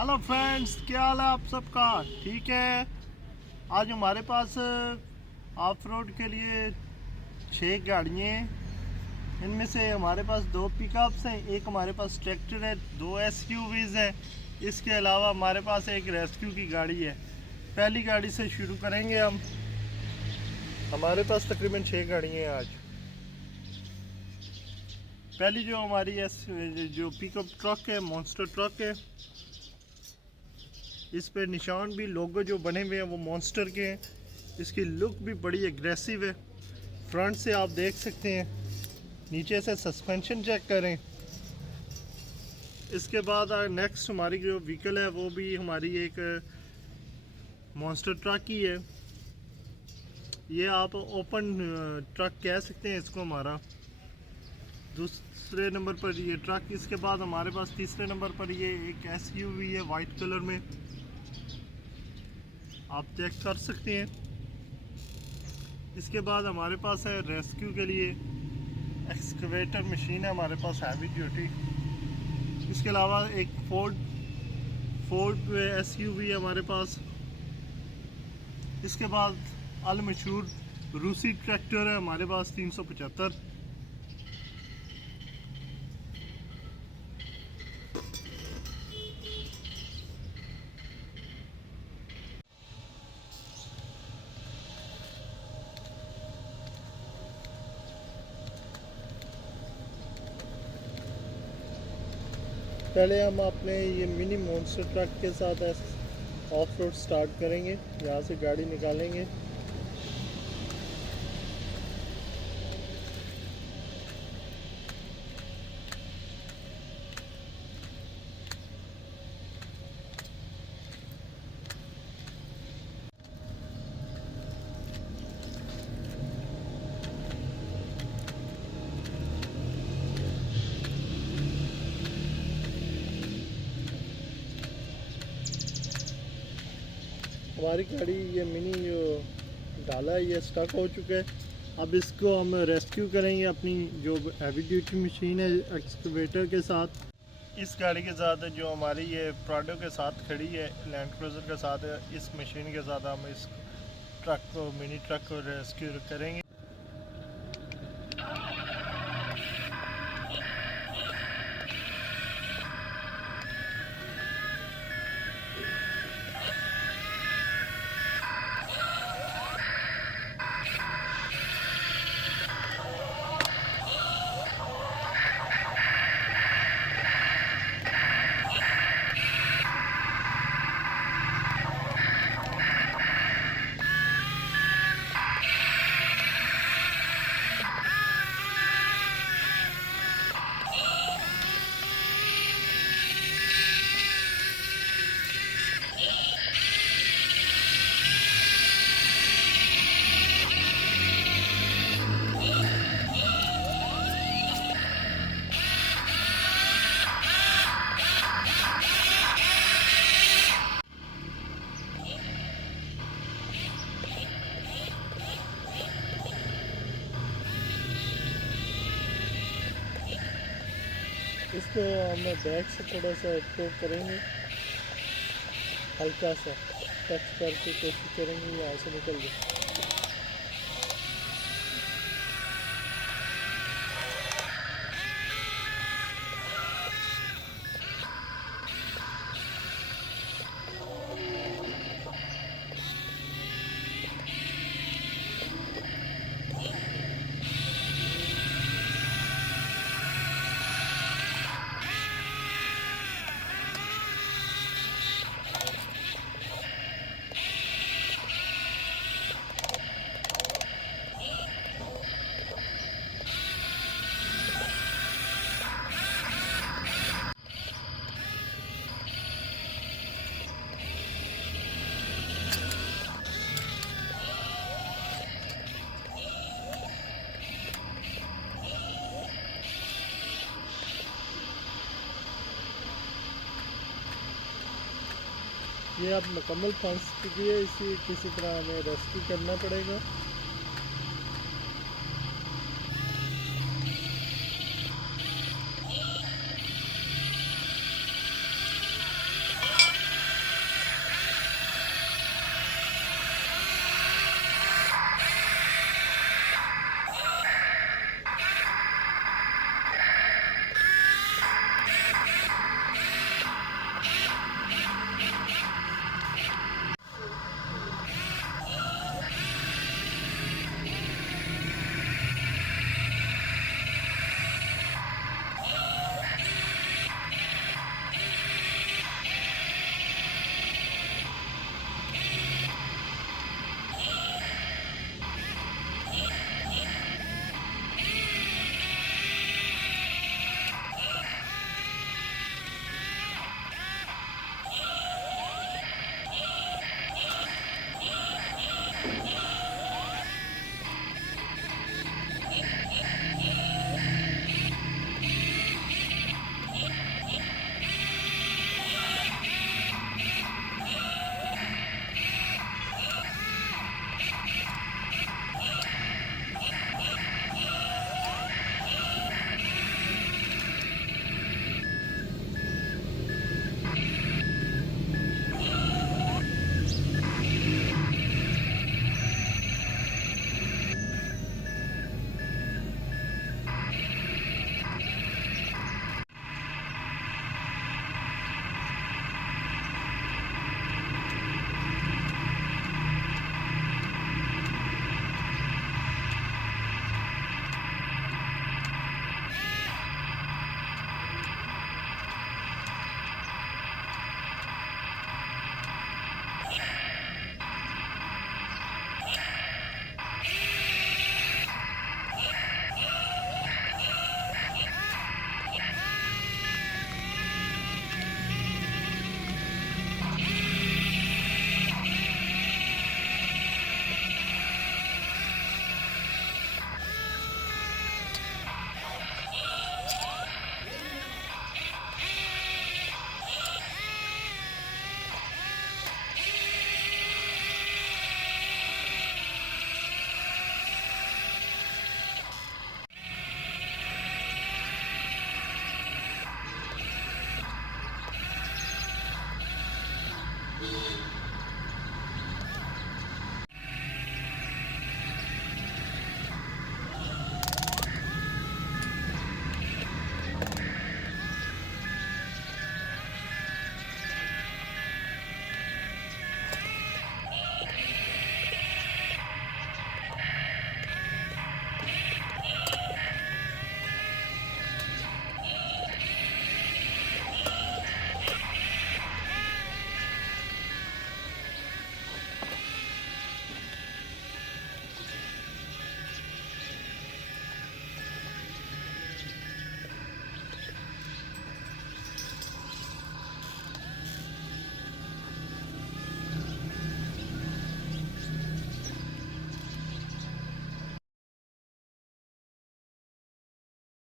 Hello friends, क्या हाल है आप सबका? ठीक है। आज हमारे पास ऑफ रोड के लिए 6 गाड़ियाँ हैं। इनमें से हमारे पास 2 पिकअप्स हैं, एक हमारे पास ट्रैक्टर है, 2 एसयूवीज़ हैं। इसके अलावा हमारे पास एक रेस्क्यू की गाड़ी है। पहली गाड़ी से शुरू करेंगे हम। हमारे पास तकरीबन 6 गाड़ियाँ हैं आज। पहली जो हमारी जो पिकअप ट्रक है, मॉन्स्टर ट्रक है। इस पे निशान भी, लोगो जो बने हुए हैं वो मॉन्स्टर के हैं। इसकी लुक भी बड़ी एग्रेसिव है। फ्रंट से आप देख सकते हैं, नीचे से सस्पेंशन चेक करें। इसके बाद नेक्स्ट हमारी जो व्हीकल है वो भी हमारी एक मॉन्स्टर ट्रक ही है। ये आप ओपन ट्रक कह सकते हैं इसको। हमारा दूसरे नंबर पर ये ट्रक। इसके बाद हमारे पास तीसरे नंबर पर ये एक एसयूवी है वाइट कलर में, आप चेक कर सकते हैं। इसके बाद हमारे पास है रेस्क्यू के लिए एक्सकेवेटर मशीन है हमारे पास, हैवी ड्यूटी। इसके अलावा एक फोर्ड एसयूवी है हमारे पास। इसके बाद अल मशहूर रूसी ट्रैक्टर है हमारे पास 375। पहले हम अपने ये मिनी मॉन्स्टर ट्रक के साथ ऑफ रोड स्टार्ट करेंगे। यहाँ से गाड़ी निकालेंगे। हमारी गाड़ी ये मिनी जो डाला है ये स्टक हो चुका है। अब इसको हम रेस्क्यू करेंगे अपनी जो हैवी ड्यूटी मशीन है एक्सकेवेटर के साथ। इस गाड़ी के साथ जो हमारी ये प्राडो के साथ खड़ी है, लैंड क्रूज़र के साथ, इस मशीन के साथ हम इस ट्रक को, मिनी ट्रक को रेस्क्यू करेंगे। इसको हम बैक से थोड़ा सा टो करेंगे, हल्का सा टच करके कोशिश करेंगे यहाँ से निकल जाए। ये अब मुकम्मल फंस चुकी है, इसी किसी तरह हमें रेस्क्यू करना पड़ेगा।